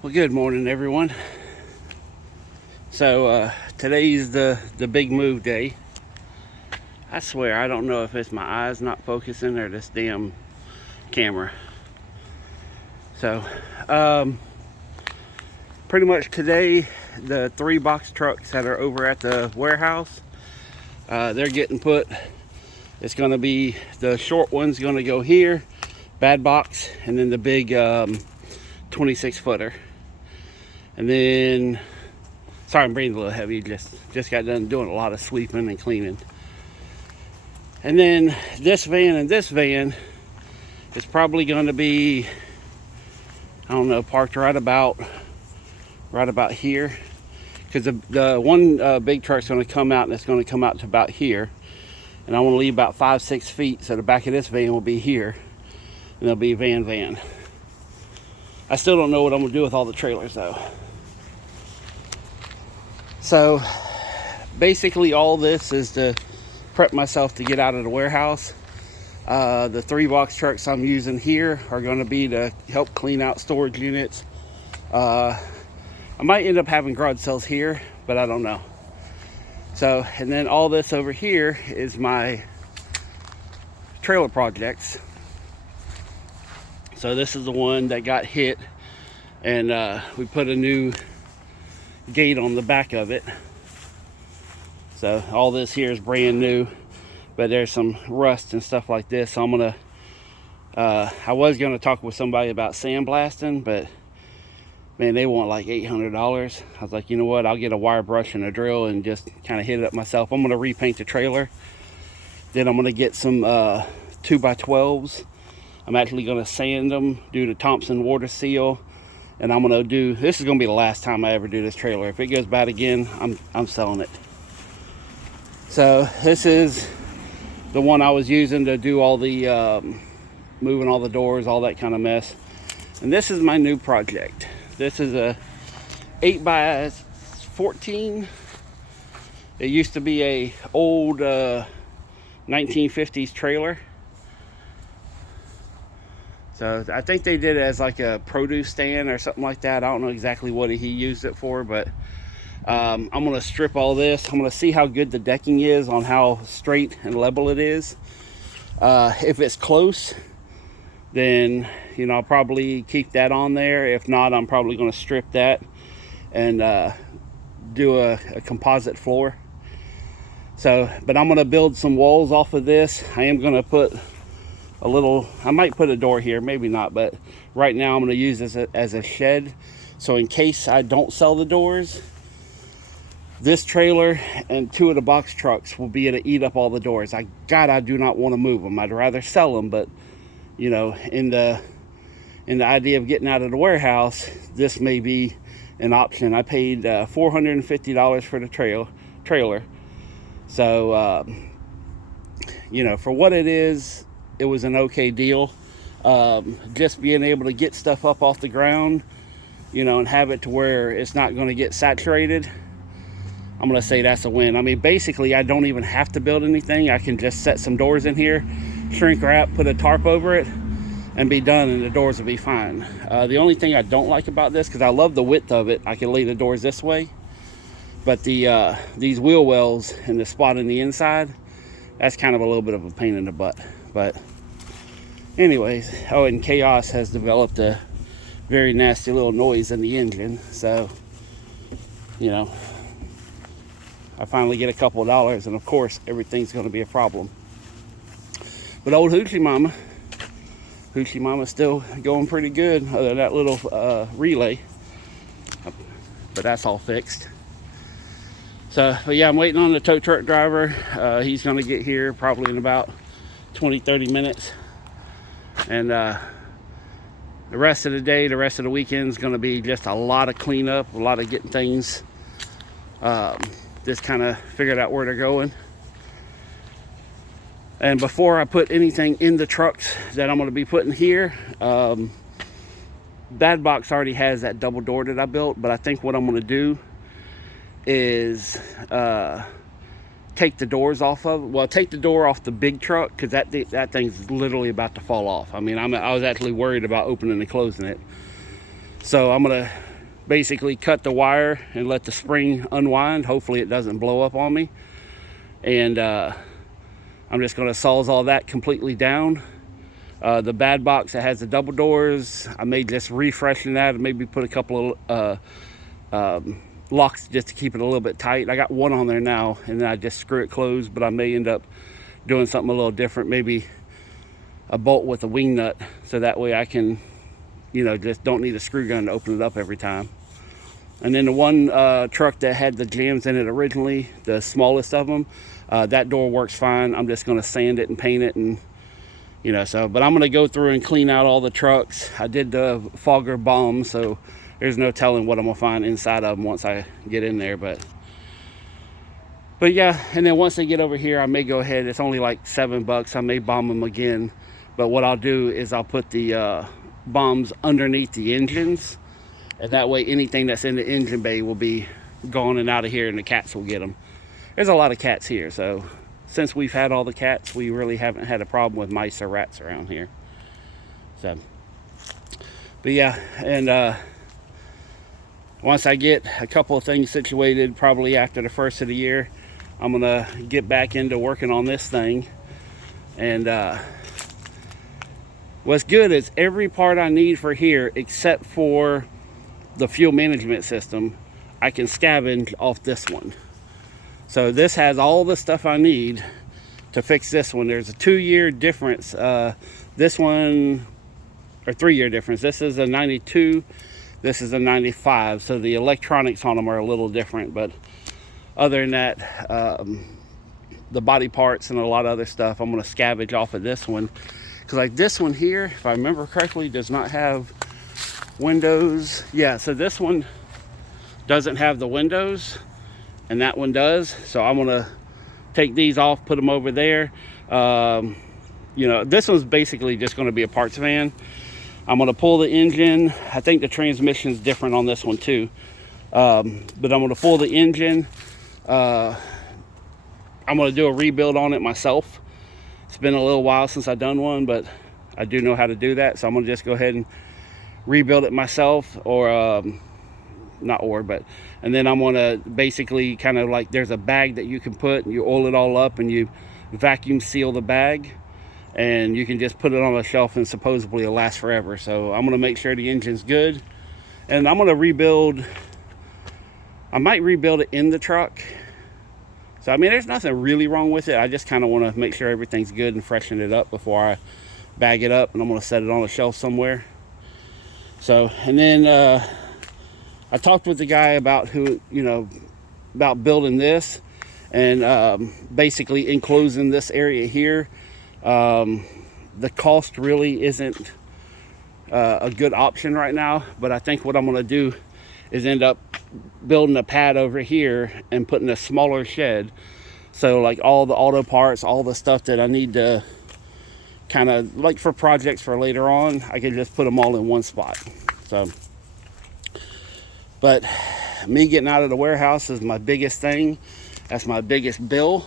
Well, good morning, everyone. So today's the big move day. I swear I don't know if it's my eyes not focusing or this damn camera. So pretty much today, the 3 box trucks that are over at the warehouse, they're getting put. It's going to be the short one's going to go here, bad box, and then the big 26 footer. And then, sorry, I'm breathing a little heavy, just got done doing a lot of sweeping and cleaning. And then this van and this van is probably going to be, I don't know, parked right about here, because the one big truck's going to come out, and it's going to come out to about here, and I want to leave about 5-6 feet, so the back of this van will be here, and there'll be van. I still don't know what I'm going to do with all the trailers though. So basically all this is to prep myself to get out of the warehouse. The 3 box trucks I'm using here are going to be to help clean out storage units. I might end up having garage sales here, but I don't know. So, and then all this over here is my trailer projects. So this is the one that got hit, and we put a new gate on the back of it. So all this here is brand new, but there's some rust and stuff like this. So I'm gonna I was gonna talk with somebody about sandblasting, but man, they want like $800. I was like, you know what, I'll get a wire brush and a drill and just kind of hit it up myself. I'm gonna repaint the trailer, then I'm gonna get some 2x12s. I'm actually gonna sand them, do the Thompson water seal, and I'm gonna do, this is gonna be the last time I ever do this trailer. If it goes bad again, I'm selling it. So this is the one I was using to do all the moving all the doors, all that kind of mess. And this is my new project. This is a 8x14. It used to be a old 1950s trailer. So I think they did it as like a produce stand or something like that. I don't know exactly what he used it for, but I'm gonna strip all this. I'm gonna see how good the decking is, on how straight and level it is. If it's close, then I'll probably keep that on there. If not, I'm probably gonna strip that and do a composite floor. So, but I'm gonna build some walls off of this. I am gonna put a little, I might put a door here, maybe not, but right now I'm going to use this as a shed. So in case I don't sell the doors, this trailer and 2 of the box trucks will be able to eat up all the doors. I do not want to move them. I'd rather sell them, but in the idea of getting out of the warehouse, this may be an option. I paid $450 for the trailer. So for what it is, it was an okay deal. Just being able to get stuff up off the ground, and have it to where it's not going to get saturated, I'm going to say that's a win. I mean, basically, I don't even have to build anything. I can just set some doors in here, shrink wrap, put a tarp over it, and be done, and the doors will be fine. The only thing I don't like about this, because I love the width of it, I can lay the doors this way, but these wheel wells and the spot in the inside, that's kind of a little bit of a pain in the butt. But anyways, and Chaos has developed a very nasty little noise in the engine. So, I finally get a couple of dollars, and of course, everything's going to be a problem. But old Hoochie Mama's still going pretty good, other than that little relay. But that's all fixed. So, but yeah, I'm waiting on the tow truck driver. He's going to get here probably in about 20-30 minutes, and the rest of the day, the rest of the weekend is going to be just a lot of cleanup, a lot of getting things just kind of figured out where they're going. And before I put anything in the trucks that I'm going to be putting here, that box already has that double door that I built, but I think what I'm going to do is take the doors off of, well, take the door off the big truck, because that thing's literally about to fall off. I mean, I was actually worried about opening and closing it. So I'm gonna basically cut the wire and let the spring unwind. Hopefully it doesn't blow up on me. And I'm just gonna Sawzall that completely down. The bad box that has the double doors, I may just refreshen that and maybe put a couple of locks just to keep it a little bit tight. I got one on there now, and then I just screw it closed, but I may end up doing something a little different, maybe a bolt with a wing nut, so that way I can, you know, just don't need a screw gun to open it up every time. And then the one truck that had the jams in it originally, the smallest of them, that door works fine. I'm just going to sand it and paint it, and you know, so, but I'm going to go through and clean out all the trucks. I did the fogger bomb, so there's no telling what I'm going to find inside of them once I get in there. But yeah, and then once they get over here, I may go ahead. It's only like $7. I may bomb them again. But what I'll do is I'll put the bombs underneath the engines. And that way anything that's in the engine bay will be gone and out of here, and the cats will get them. There's a lot of cats here, so since we've had all the cats, we really haven't had a problem with mice or rats around here. So, but yeah, and once I get a couple of things situated, probably after the first of the year, I'm gonna get back into working on this thing. And what's good is every part I need for here, except for the fuel management system, I can scavenge off this one. So this has all the stuff I need to fix this one. There's a 2-year difference. This one, or 3-year difference. This is a 92. This is a 95, so the electronics on them are a little different, but other than that, the body parts and a lot of other stuff, I'm going to scavenge off of this one. Because like this one here, if I remember correctly, does not have windows. Yeah, so this one doesn't have the windows, and that one does. So I'm going to take these off, put them over there. You know, this one's basically just going to be a parts van. I'm going to pull the engine. I think the transmission's different on this one too. But I'm going to pull the engine. I'm going to do a rebuild on it myself. It's been a little while since I've done one, but I do know how to do that. So I'm going to just go ahead and rebuild it myself, or and then I'm going to basically kind of like, there's a bag that you can put, and you oil it all up and you vacuum seal the bag. And you can just put it on a shelf and supposedly it'll last forever. So I'm going to make sure the engine's good. And I'm going to rebuild. I might rebuild it in the truck. So, I mean, there's nothing really wrong with it. I just kind of want to make sure everything's good and freshen it up before I bag it up. And I'm going to set it on a shelf somewhere. So, and then I talked with the guy about about building this. And basically enclosing this area here. The cost really isn't a good option right now, but I think what I'm going to do is end up building a pad over here and putting a smaller shed, so like all the auto parts, all the stuff that I need to kind of like for projects for later on, I can just put them all in one spot. So, but me getting out of the warehouse is my biggest thing. That's my biggest bill.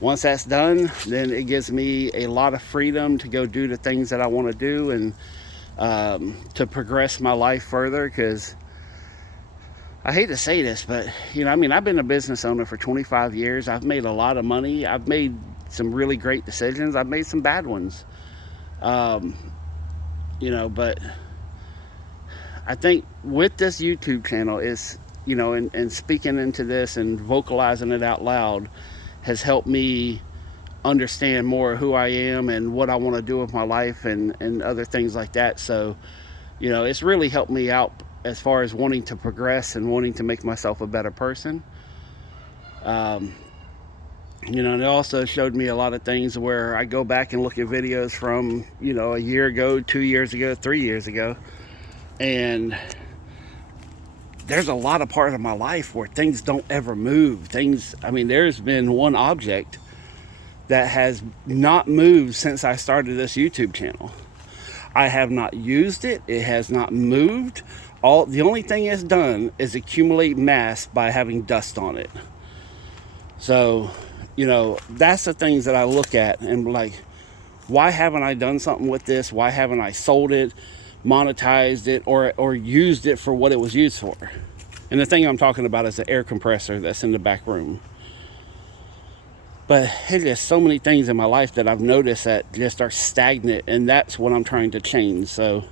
Once that's done, then it gives me a lot of freedom to go do the things that I want to do, and to progress my life further. Because I hate to say this, but I mean, I've been a business owner for 25 years. I've made a lot of money. I've made some really great decisions. I've made some bad ones. But I think with this YouTube channel is, and speaking into this and vocalizing it out loud has helped me understand more who I am and what I want to do with my life, and other things like that. So, it's really helped me out as far as wanting to progress and wanting to make myself a better person. And it also showed me a lot of things where I go back and look at videos from, a year ago, 2 years ago, 3 years ago. And there's a lot of part of my life where things don't ever move. There's been one object that has not moved since I started this YouTube channel. I have not used it. It has not moved. The only thing it's done is accumulate mass by having dust on it. So, that's the things that I look at and like, why haven't I done something with this? Why haven't I sold it? monetized it or used it for what it was used for. And the thing I'm talking about is the air compressor that's in the back room. But there's just so many things in my life that I've noticed that just are stagnant, and that's what I'm trying to change. So,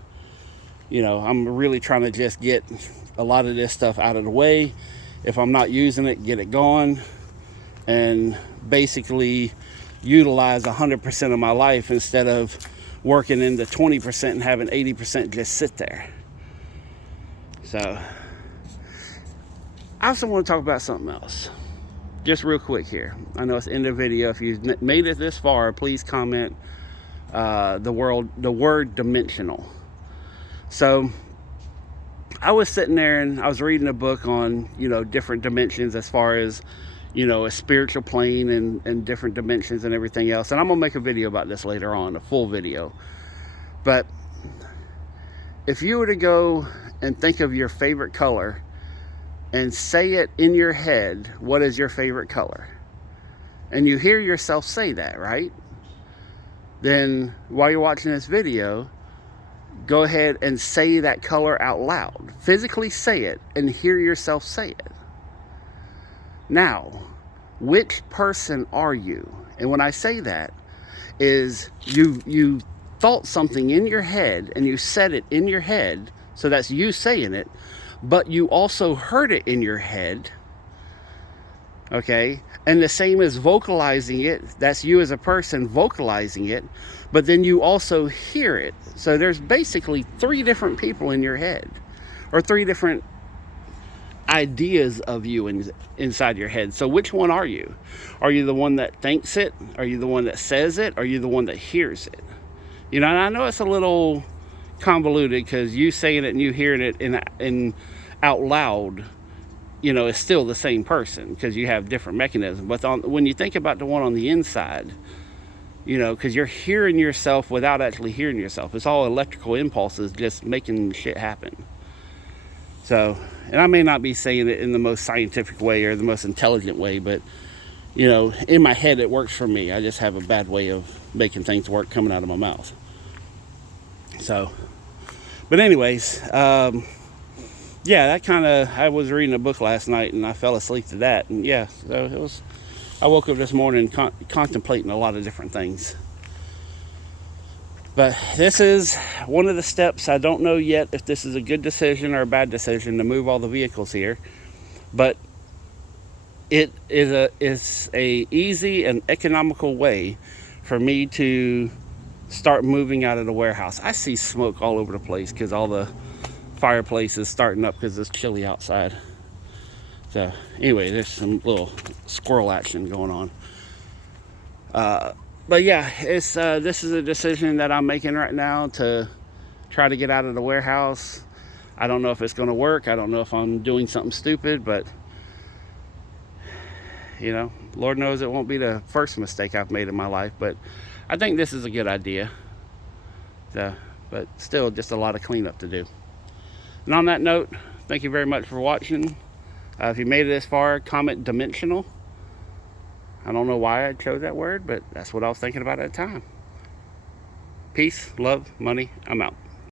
you know, I'm really trying to just get a lot of this stuff out of the way. If I'm not using it, get it gone, and basically utilize 100% of my life instead of working into 20% and having 80% just sit there. So I also want to talk about something else. Just real quick here. I know it's in the video. If you've made it this far, please comment the word dimensional. So I was sitting there and I was reading a book on, you know, different dimensions as far as, you know, a spiritual plane and different dimensions and everything else. And I'm going to make a video about this later on, a full video. But if you were to go and think of your favorite color and say it in your head, what is your favorite color? And you hear yourself say that, right? Then while you're watching this video, go ahead and say that color out loud. Physically say it and hear yourself say it. Now, which person are you? And when I say that, is you thought something in your head and you said it in your head, so that's you saying it, but you also heard it in your head, okay? And the same as vocalizing it, that's you as a person vocalizing it, but then you also hear it. So there's basically 3 different people in your head, or 3 different ideas of you inside your head. So which one are you? Are you the one that thinks it? Are you the one that says it? Are you the one that hears it? You know, and I know it's a little convoluted because you saying it and you hearing it in out loud, you know, it's still the same person because you have different mechanisms. But when you think about the one on the inside, you know, because you're hearing yourself without actually hearing yourself. It's all electrical impulses just making shit happen. So, and I may not be saying it in the most scientific way or the most intelligent way, but, you know, in my head it works for me. I just have a bad way of making things work coming out of my mouth. So, but anyways, yeah, that kind of, I was reading a book last night and I fell asleep to that. And yeah, so it was, I woke up this morning contemplating a lot of different things. But this is one of the steps. I don't know yet if this is a good decision or a bad decision to move all the vehicles here. But it is a easy and economical way for me to start moving out of the warehouse. I see smoke all over the place because all the fireplace is starting up because it's chilly outside. So anyway, there's some little squirrel action going on. But yeah, it's this is a decision that I'm making right now to try to get out of the warehouse. I don't know if it's going to work. I don't know if I'm doing something stupid, but you know, Lord knows it won't be the first mistake I've made in my life, but I think this is a good idea. So, but still just a lot of cleanup to do. And on that note, thank you very much for watching. If you made it this far, comment dimensional. I don't know why I chose that word, but that's what I was thinking about at the time. Peace, love, money. I'm out.